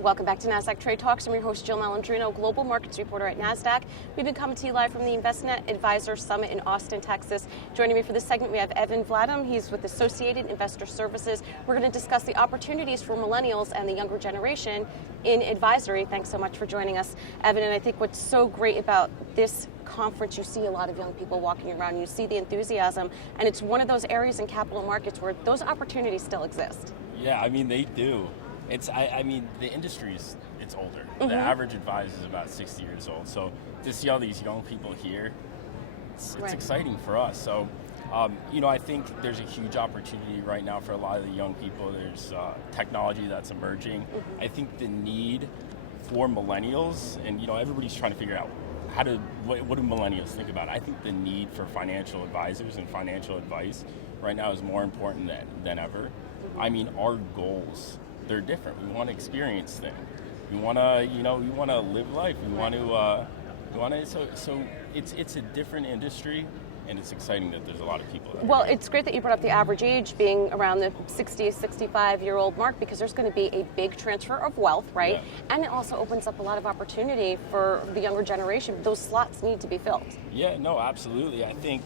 Welcome back to Nasdaq Trade Talks. I'm your host, Jill Malandrino, Global Markets Reporter at Nasdaq. We've been coming to you live from the InvestNet Advisor Summit in Austin, Texas. Joining me for this segment, we have Evan Vladam. He's with Associated Investor Services. We're going to discuss the opportunities for millennials and the younger generation in advisory. Thanks so much for joining us, Evan. And I think what's so great about this conference, you see a lot of young people walking around, you see the enthusiasm, and it's one of those areas in capital markets where those opportunities still exist. Yeah, I mean, they do. I mean, the industry it's older. Mm-hmm. The average advisor is about 60 years old. So to see all these young people here, it's right. Exciting for us. So, I think there's a huge opportunity right now for a lot of the young people. There's technology that's emerging. Mm-hmm. I think the need for millennials, and everybody's trying to figure out what do millennials think about? I think the need for financial advisors and financial advice right now is more important than ever. Mm-hmm. I mean, our goals, they're different. We want to experience things. We want to, we want to live life. We want to, so it's a different industry, and it's exciting that there's a lot of people there. Well, it's great that you brought up the average age being around the 60, 65-year-old mark, because there's going to be a big transfer of wealth, right? Yeah. And it also opens up a lot of opportunity for the younger generation. Those slots need to be filled. Yeah, no, absolutely. I think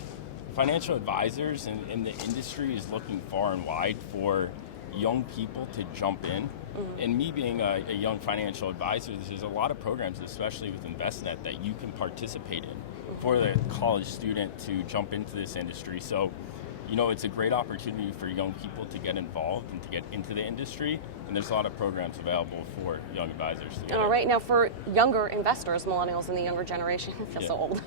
financial advisors and the industry is looking far and wide for young people to jump in. Mm-hmm. And me being a young financial advisor, there's a lot of programs, especially with InvestNet, that you can participate in for the college student to jump into this industry. So, it's a great opportunity for young people to get involved and to get into the industry. And there's a lot of programs available for young advisors. All right, now for younger investors, millennials and the younger generation, I feel so old.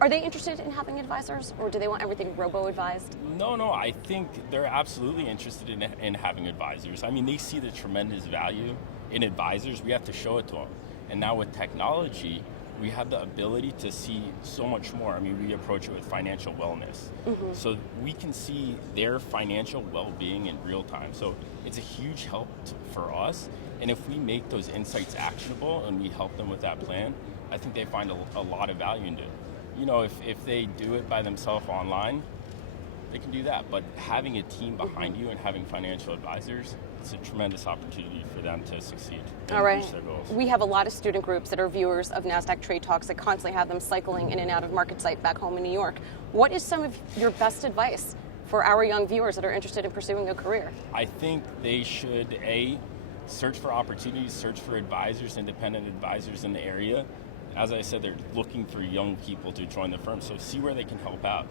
Are they interested in having advisors, or do they want everything robo-advised? No, I think they're absolutely interested in having advisors. I mean, they see the tremendous value in advisors. We have to show it to them. And now with technology, we have the ability to see so much more. I mean, we approach it with financial wellness. Mm-hmm. So we can see their financial well-being in real time. So it's a huge help for us. And if we make those insights actionable and we help them with that plan, I think they find a lot of value in it. If they do it by themselves online, they can do that. But having a team behind you and having financial advisors, it's a tremendous opportunity for them to succeed and reach their goals. We have a lot of student groups that are viewers of Nasdaq Trade Talks that constantly have them cycling in and out of MarketSite back home in New York. What is some of your best advice for our young viewers that are interested in pursuing a career? I think they should, search for opportunities, search for advisors, independent advisors in the area. As I said, they're looking for young people to join the firm, so see where they can help out.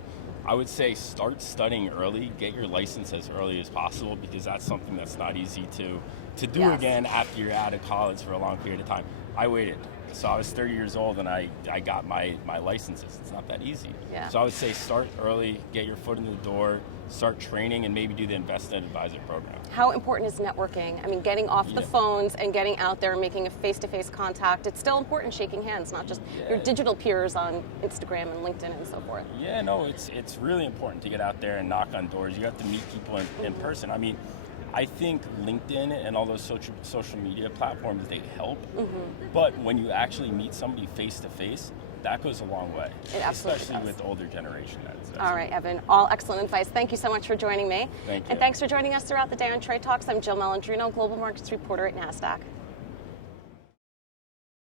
I would say start studying early, get your license as early as possible, because that's something that's not easy to do again after you're out of college for a long period of time. I waited. So I was 30 years old and I got my licenses. It's not that easy. Yeah. So I would say start early, get your foot in the door, start training, and maybe do the InvestNet Advisor program. How important is networking? I mean, getting off the phones and getting out there and making a face-to-face contact. It's still important shaking hands, not just your digital peers on Instagram and LinkedIn and so forth. Yeah, no, it's really important to get out there and knock on doors. You have to meet people in person. I mean, I think LinkedIn and all those social media platforms, they help. Mm-hmm. But when you actually meet somebody face-to-face, that goes a long way, especially with older generation. All right, Evan, all excellent advice. Thank you so much for joining me. Thank you. And thanks for joining us throughout the day on Trade Talks. I'm Jill Malandrino, Global Markets Reporter at Nasdaq.